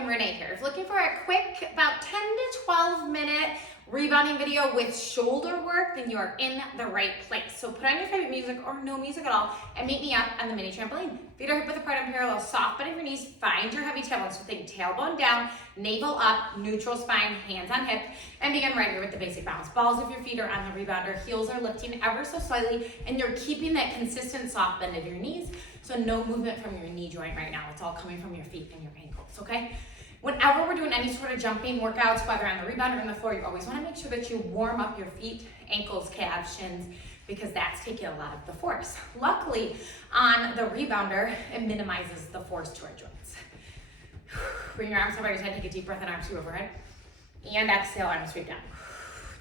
friend Renee here. If looking for a quick, about 10 to 12 minute rebounding video with shoulder work, then you are in the right place. So put on your favorite music or no music at all and meet me up on the mini trampoline. Feet are hip width apart and parallel, soft bend of your knees, find your heavy tailbone. So think tailbone down, navel up, neutral spine, hands on hip, and begin right here with the basic bounce. Balls of your feet are on the rebounder, heels are lifting ever so slightly, and you're keeping that consistent soft bend of your knees. So no movement from your knee joint right now. It's all coming from your feet and your ankles, okay? Whenever we're doing any sort of jumping workouts, whether on the rebounder or on the floor, you always want to make sure that you warm up your feet, ankles, calves, shins, because that's taking a lot of the force. Luckily, on the rebounder, it minimizes the force to our joints. Bring your arms over your head, take a deep breath in, arms to overhead, and exhale, arms straight down.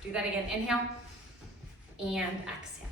Do that again, inhale, and exhale.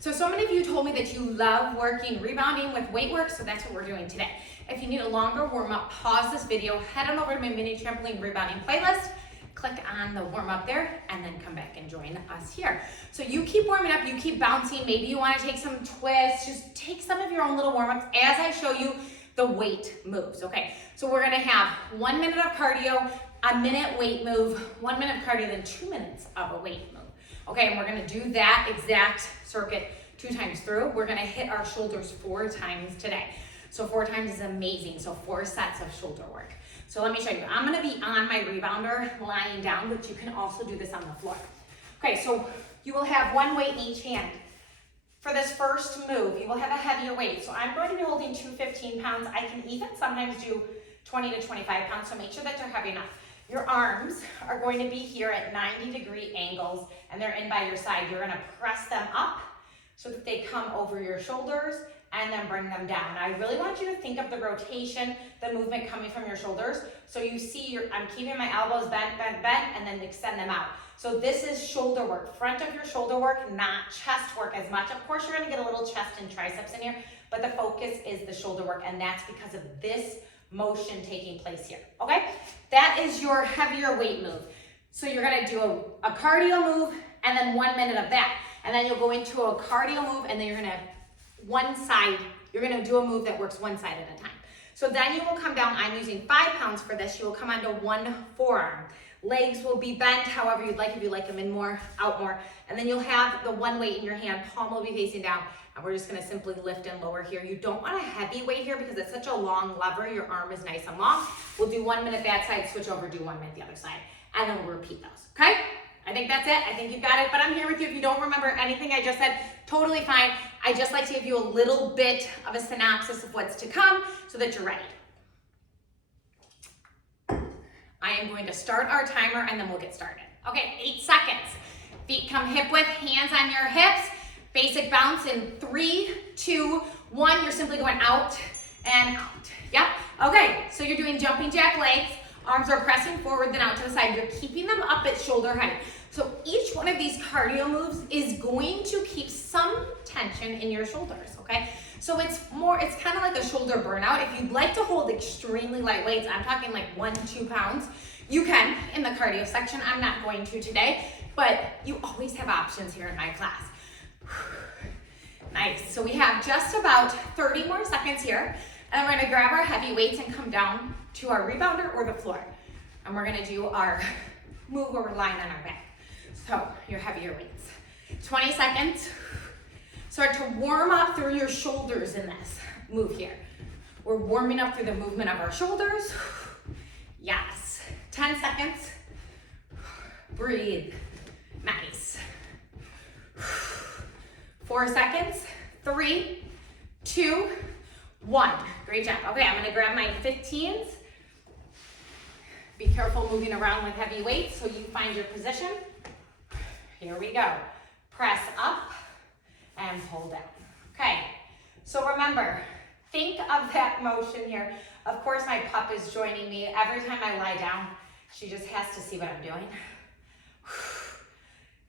So many of you told me that you love working rebounding with weight work, so that's what we're doing today. If you need a longer warm-up, pause this video, head on over to my mini trampoline rebounding playlist, click on the warm-up there, and then come back and join us here. So you keep warming up, you keep bouncing, maybe you wanna take some twists, just take some of your own little warm-ups as I show you the weight moves, okay? So we're gonna have 1 minute of cardio, a minute weight move, 1 minute of cardio, then 2 minutes of a weight move. Okay, and we're gonna do that exact circuit 2 times through. We're gonna hit our shoulders 4 times today. So 4 times is amazing. So 4 sets of shoulder work. So let me show you. I'm gonna be on my rebounder lying down, but you can also do this on the floor. Okay, so you will have 1 weight in each hand. For this first move, you will have a heavier weight. So I'm going to be holding 2 15 pounds. I can even sometimes do 20 to 25 pounds, so make sure that you're heavy enough. Your arms are going to be here at 90-degree angles, and they're in by your side. You're gonna press them up so that they come over your shoulders and then bring them down. I really want you to think of the rotation, the movement coming from your shoulders. So you see, I'm keeping my elbows bent, and then extend them out. So this is shoulder work, front of your shoulder work, not chest work as much. Of course, you're gonna get a little chest and triceps in here, but the focus is the shoulder work, and that's because of this motion taking place here, okay? That is your heavier weight move. So you're gonna do a cardio move and then 1 minute of that. And then you'll go into a cardio move and then you're gonna you're gonna do a move that works one side at a time. So then you will come down, I'm using 5 pounds for this, you will come onto 1 forearm. Legs will be bent however you'd like, if you like them in more, out more. And then you'll have the 1 weight in your hand, palm will be facing down. And we're just gonna simply lift and lower here. You don't want a heavy weight here because it's such a long lever. Your arm is nice and long. We'll do 1 minute that side, switch over, do 1 minute the other side. And then we'll repeat those, okay? I think that's it. I think you've got it, but I'm here with you. If you don't remember anything I just said, totally fine. I just like to give you a little bit of a synopsis of what's to come so that you're ready. I am going to start our timer and then we'll get started. Okay, 8 seconds. Feet come hip width, hands on your hips. Basic bounce in 3, 2, 1. You're simply going out and out. Yep. Okay, so you're doing jumping jack legs. Arms are pressing forward, then out to the side. You're keeping them up at shoulder height. So each one of these cardio moves is going to keep some tension in your shoulders, okay? So it's kind of like a shoulder burnout. If you'd like to hold extremely light weights, I'm talking like 1 to 2 pounds, you can in the cardio section. I'm not going to today, but you always have options here in my class. Nice. So we have just about 30 more seconds here, and we're gonna grab our heavy weights and come down to our rebounder or the floor. And we're gonna do our move where we're lying on our back. So your heavier weights. 20 seconds. Start to warm up through your shoulders in this move here. We're warming up through the movement of our shoulders. Yes. 10 seconds. Breathe. Nice. 4 seconds, 3, 2, 1. Great job. Okay, I'm gonna grab my 15s. Be careful moving around with heavy weights so you find your position. Here we go. Press up and pull down. Okay, so remember, think of that motion here. Of course, my pup is joining me. Every time I lie down, she just has to see what I'm doing.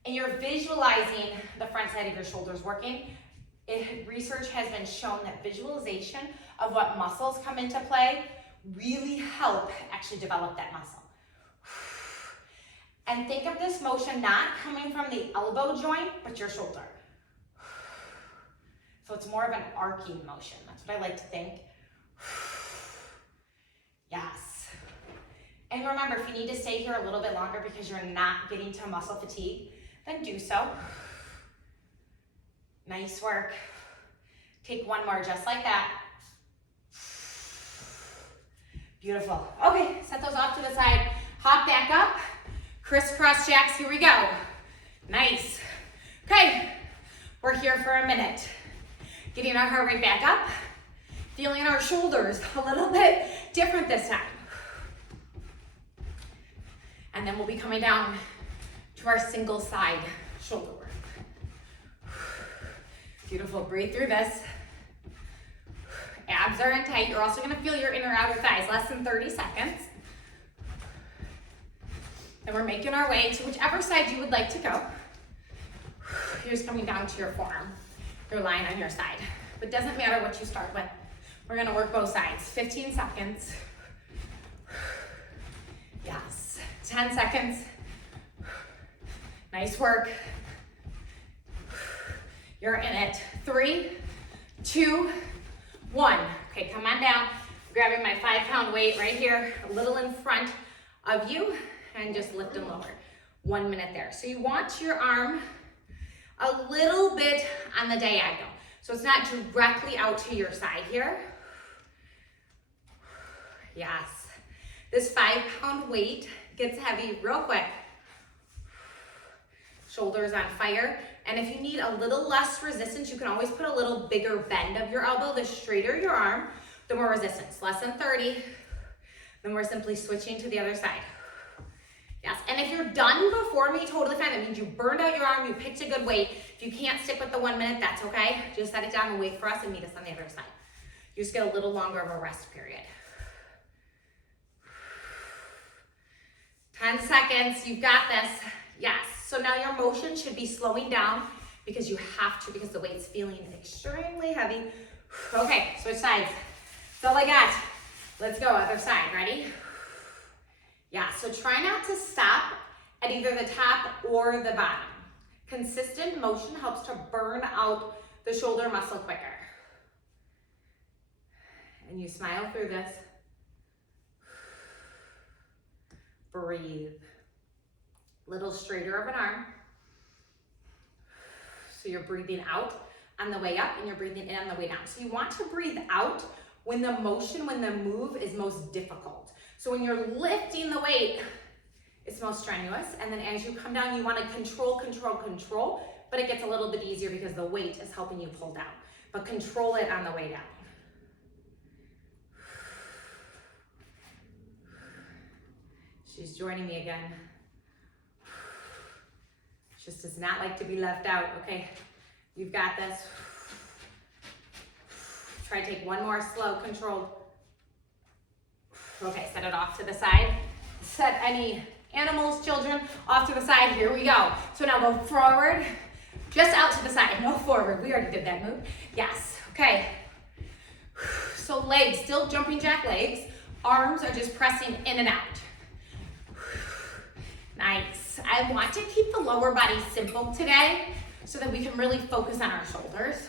And you're visualizing the front side of your shoulders working. Research has been shown that visualization of what muscles come into play really help actually develop that muscle. And think of this motion not coming from the elbow joint, but your shoulder. So it's more of an arcing motion. That's what I like to think. Yes. And remember, if you need to stay here a little bit longer because you're not getting to muscle fatigue, then do so. Nice work. Take one more just like that. Beautiful. Okay, set those off to the side. Hop back up. Crisscross jacks, here we go. Nice. Okay, we're here for a minute. Getting our heart rate back up. Feeling our shoulders a little bit different this time. And then we'll be coming down to our single side shoulder work. Beautiful, breathe through this. Abs are in tight. You're also gonna feel your inner outer thighs, less than 30 seconds. And we're making our way to whichever side you would like to go. You're just coming down to your forearm. You're lying on your side. But it doesn't matter what you start with. We're gonna work both sides. 15 seconds. Yes, 10 seconds. Nice work. You're in it. 3, 2, 1. Okay, come on down. Grabbing my 5-pound weight right here, a little in front of you, and just lift and lower. 1 minute there. So you want your arm a little bit on the diagonal. So it's not directly out to your side here. Yes. This 5-pound weight gets heavy real quick. Shoulders on fire. And if you need a little less resistance, you can always put a little bigger bend of your elbow. The straighter your arm, the more resistance. Less than 30. Then we're simply switching to the other side. Yes, and if you're done before me, totally fine. That means you burned out your arm, you picked a good weight. If you can't stick with the 1 minute, that's okay. Just set it down and wait for us and meet us on the other side. You just get a little longer of a rest period. 10 seconds, you've got this. Yes, so now your motion should be slowing down because you have to, because the weight's feeling extremely heavy. Okay, switch sides. That's all I got. Let's go, other side, ready? Yeah, so try not to stop at either the top or the bottom. Consistent motion helps to burn out the shoulder muscle quicker. And you smile through this. Breathe. Little straighter of an arm. So you're breathing out on the way up and you're breathing in on the way down. So you want to breathe out when the motion, when the move is most difficult. So when you're lifting the weight, it's most strenuous. And then as you come down, you want to control, control, control, but it gets a little bit easier because the weight is helping you pull down. But control it on the way down. She's joining me again. She just does not like to be left out, okay? You've got this. Try to take one more slow, controlled. Okay, set it off to the side. Set any animals, children, off to the side. Here we go. So now go forward, just out to the side, no forward. We already did that move. Yes, okay. So legs, still jumping jack legs. Arms are just pressing in and out. Nice. I want to keep the lower body simple today so that we can really focus on our shoulders.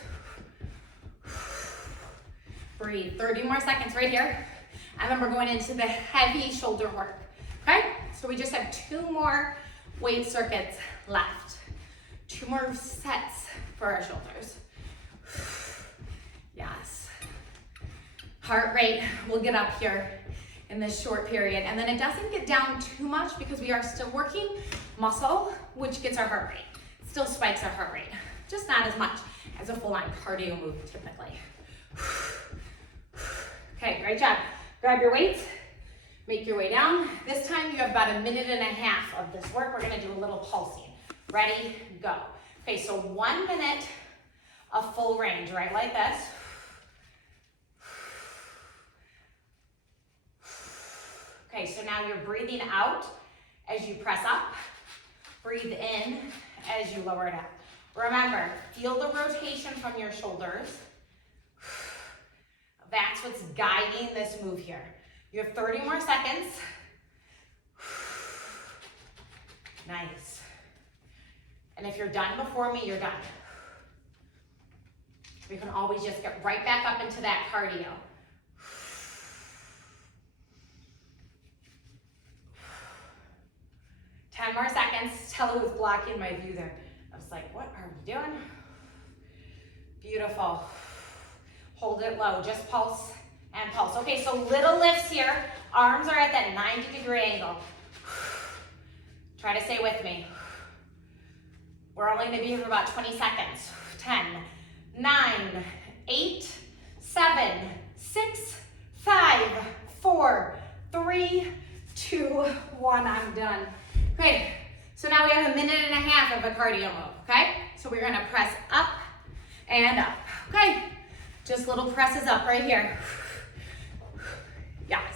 Breathe. 30 more seconds right here. And then we're going into the heavy shoulder work. Okay? So we just have 2 more weight circuits left. 2 more sets for our shoulders. Yes. Heart rate will get up here in this short period. And then it doesn't get down too much because we are still working muscle, which gets our heart rate. It still spikes our heart rate. Just not as much as a full-on cardio move typically. Okay, great job. Grab your weights, make your way down. This time you have about 1.5 minutes of this work. We're gonna do a little pulsing. Ready, go. Okay, so 1 minute of full range, right like this. Okay, so now you're breathing out as you press up. Breathe in as you lower it up. Remember, feel the rotation from your shoulders. That's what's guiding this move here. You have 30 more seconds. Nice. And if you're done before me, you're done. We can always just get right back up into that cardio. against. Stella was blocking my view there. I was like, what are we doing? Beautiful. Hold it low, just pulse and pulse. Okay, so little lifts here. Arms are at that 90-degree angle. Try to stay with me. We're only gonna be here for about 20 seconds. 10, 9, 8, 7, 6, 5, 4, 3, 2, 1, I'm done. Okay, so now we have a minute and a half of a cardio move, okay? So we're gonna press up and up, okay? Just little presses up right here. Yes,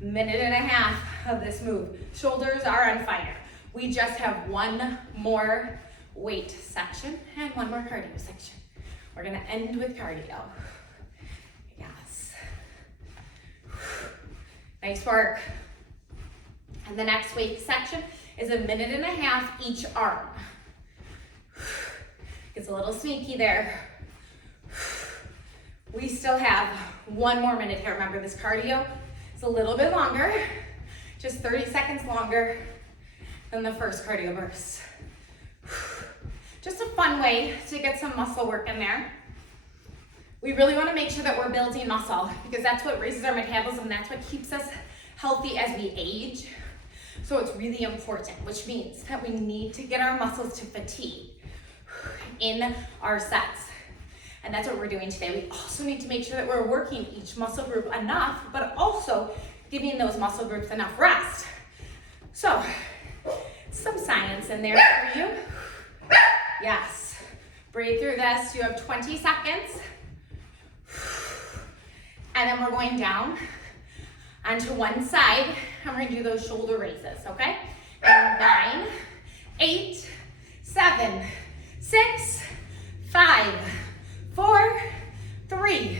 minute and a half of this move. Shoulders are on fire. We just have one more weight section and one more cardio section. We're gonna end with cardio. Yes. Nice work. And the next weight section is a minute and a half each arm. Gets a little sneaky there. We still have one more minute here. Remember, this cardio is a little bit longer, just 30 seconds longer than the first cardio burst. Just a fun way to get some muscle work in there. We really want to make sure that we're building muscle because that's what raises our metabolism. That's what keeps us healthy as we age. So it's really important, which means that we need to get our muscles to fatigue in our sets. And that's what we're doing today. We also need to make sure that we're working each muscle group enough, but also giving those muscle groups enough rest. So, some science in there for you. Yes. Breathe through this. You have 20 seconds. And then we're going down onto one side. And we're going to do those shoulder raises, okay? And 9, 8, 7, 6, 5, 4, 3,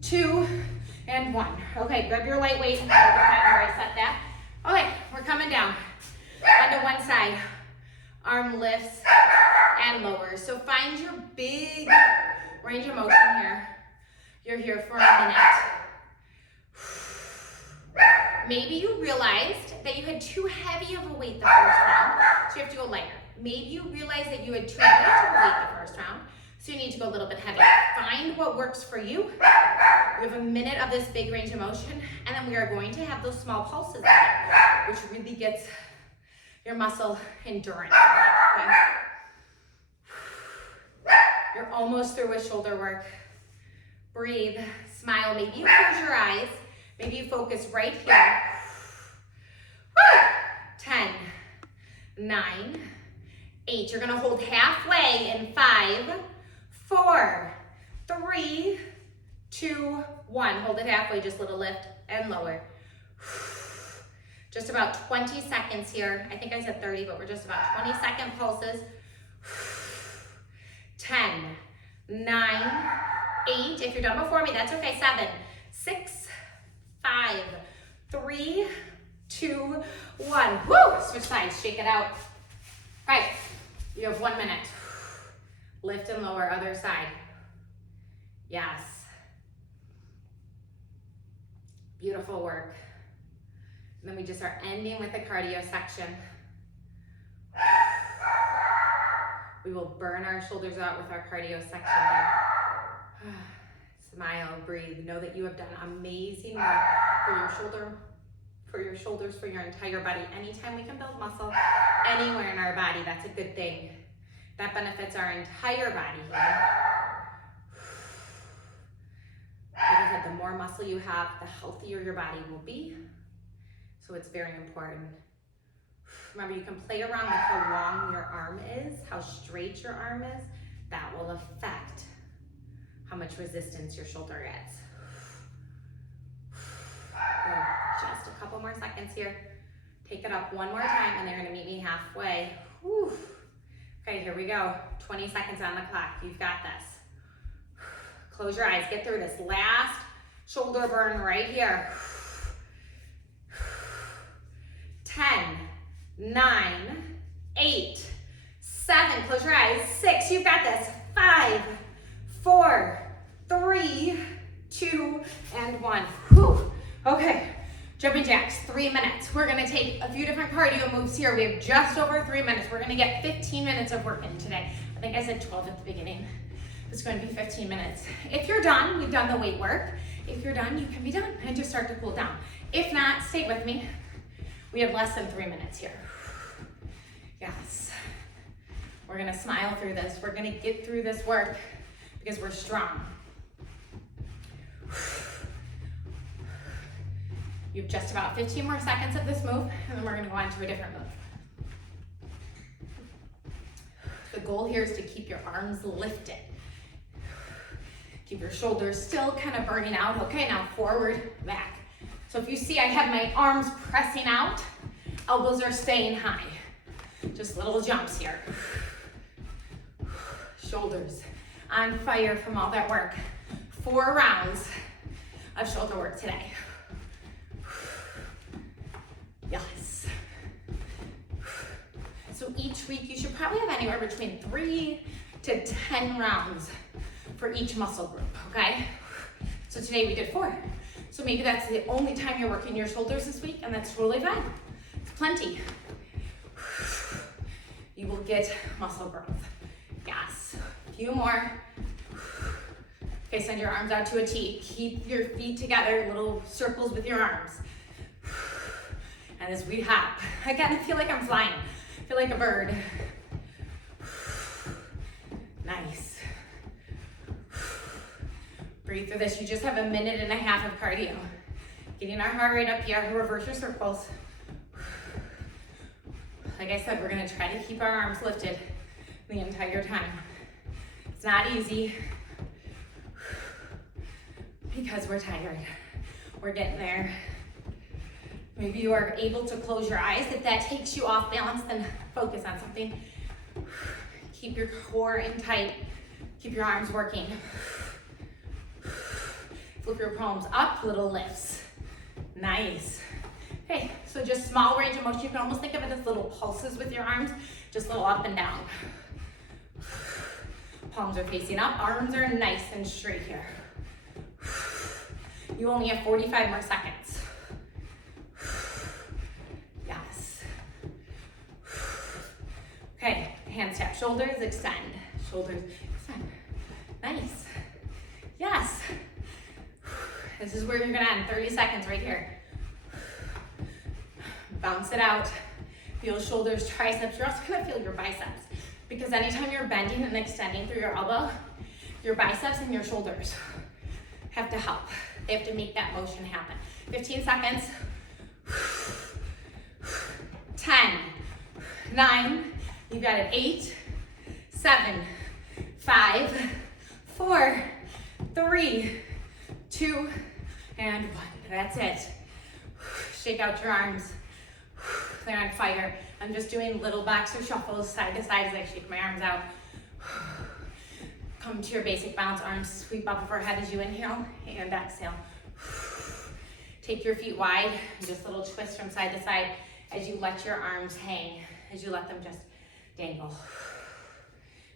2, and 1. Okay, grab your lightweight and hold it where I set that. Okay, we're coming down. Onto one side. Arm lifts and lowers. So find your big range of motion here. You're here for a minute. Maybe you realized that you had too heavy of a weight the first round, so you have to go lighter. Maybe you realized that you had too light of a weight the first round, so you need to go a little bit heavier. Find what works for you. We have a minute of this big range of motion, and then we are going to have those small pulses, which really gets your muscle endurance. Okay? You're almost through with shoulder work. Breathe, smile. Maybe you close your eyes. Maybe you focus right here. 10, 9, 8. You're gonna hold halfway in 5, 4, 3, 2, 1. Hold it halfway, just a little lift and lower. Just about 20 seconds here. I think I said 30, but we're just about 20-second pulses. 10, 9, 8. If you're done before me, that's okay. 7, 6, 5, 3, 2, 1. Woo! Switch sides, shake it out. All right, you have 1 minute. Lift and lower, other side. Yes. Beautiful work. And then we just are ending with the cardio section. We will burn our shoulders out with our cardio section there. Smile, breathe. Know that you have done amazing work for your shoulders, for your entire body. Anytime we can build muscle anywhere in our body, that's a good thing. That benefits our entire body here. Like I said, the more muscle you have, the healthier your body will be. So it's very important. Remember, you can play around with how long your arm is, how straight your arm is. That will affect how much resistance your shoulder gets. Good. Just a couple more seconds here. Take it up one more time, and they're gonna meet me halfway. Whew. Okay, here we go. 20 seconds on the clock. You've got this. Close your eyes. Get through this last shoulder burn right here. 10, 9, 8, 7. Close your eyes. 6. You've got this. 5, 4, 3, 2, and 1. Whew. Okay. Jumping jacks, 3 minutes. We're gonna take a few different cardio moves here. We have just over 3 minutes. We're gonna get 15 minutes of work in today. I think I said 12 at the beginning. It's going to be 15 minutes. If you're done, we've done the weight work. If you're done, you can be done and just start to cool down. If not, stay with me. We have less than 3 minutes here. Yes. We're gonna smile through this. We're gonna get through this work because we're strong. You have just about 15 more seconds of this move, and then we're gonna go on to a different move. The goal here is to keep your arms lifted. Keep your shoulders still kind of burning out. Okay, now forward, back. So if you see I have my arms pressing out, elbows are staying high. Just little jumps here. Shoulders on fire from all that work. 4 rounds of shoulder work today. Yes. So each week you should probably have anywhere between 3 to 10 rounds for each muscle group, okay? So today we did 4. So maybe that's the only time you're working your shoulders this week, and that's totally fine. It's plenty. You will get muscle growth. Yes. A few more. Okay, send your arms out to a T. Keep your feet together, little circles with your arms. And as we hop, I kind of feel like I'm flying. I feel like a bird. Nice. Breathe through this. You just have 1.5 minutes of cardio. Getting our heart rate up here. Reverse your circles. Like I said, we're gonna try to keep our arms lifted the entire time. It's not easy because we're tired. We're getting there. Maybe you are able to close your eyes. If that takes you off balance, then focus on something. Keep your core in tight. Keep your arms working. Flip your palms up, little lifts. Nice. Okay, so just small range of motion. You can almost think of it as little pulses with your arms, just little up and down. Palms are facing up, arms are nice and straight here. You only have 45 more seconds. Yes. Okay, hands tap, shoulders extend, shoulders extend. Nice. Yes. This is where you're gonna end, 30 seconds right here. Bounce it out. Feel shoulders, triceps. You're also gonna feel your biceps because anytime you're bending and extending through your elbow, your biceps and your shoulders have to help. They have to make that motion happen. 15 seconds. 10, 9, you've got it. 8, 7, 5, 4, 3, 2, and 1. That's it. Shake out your arms. They're on fire. I'm just doing little boxer shuffles side to side as I shake my arms out. Come to your basic bounce, arms sweep up overhead as you inhale and exhale. Take your feet wide, just little twists from side to side as you let your arms hang, as you let them just dangle.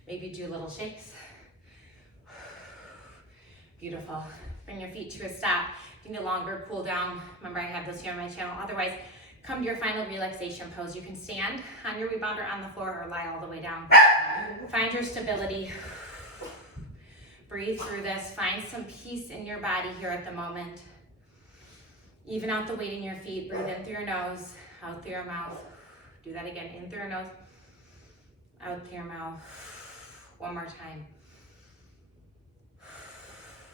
Maybe do little shakes. Beautiful. Bring your feet to a stop. If you need a longer cool down, remember I have those here on my channel. Otherwise, come to your final relaxation pose. You can stand on your rebounder on the floor or lie all the way down. Find your stability. Breathe through this. Find some peace in your body here at the moment. Even out the weight in your feet. Breathe in through your nose, out through your mouth. Do that again. In through your nose, out through your mouth. One more time.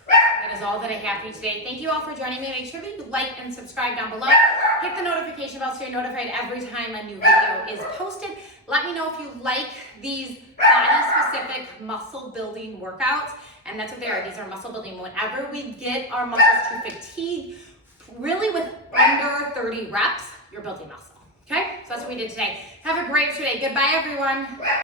That is all that I have for you today. Thank you all for joining me. Make sure that you like and subscribe down below. Hit the notification bell so you're notified every time a new video is posted. Let me know if you like these body-specific muscle building workouts. And that's what they are. These are muscle building. Whenever we get our muscles to fatigue, really with under 30 reps, you're building muscle. Okay? So that's what we did today. Have a great day. Goodbye, everyone.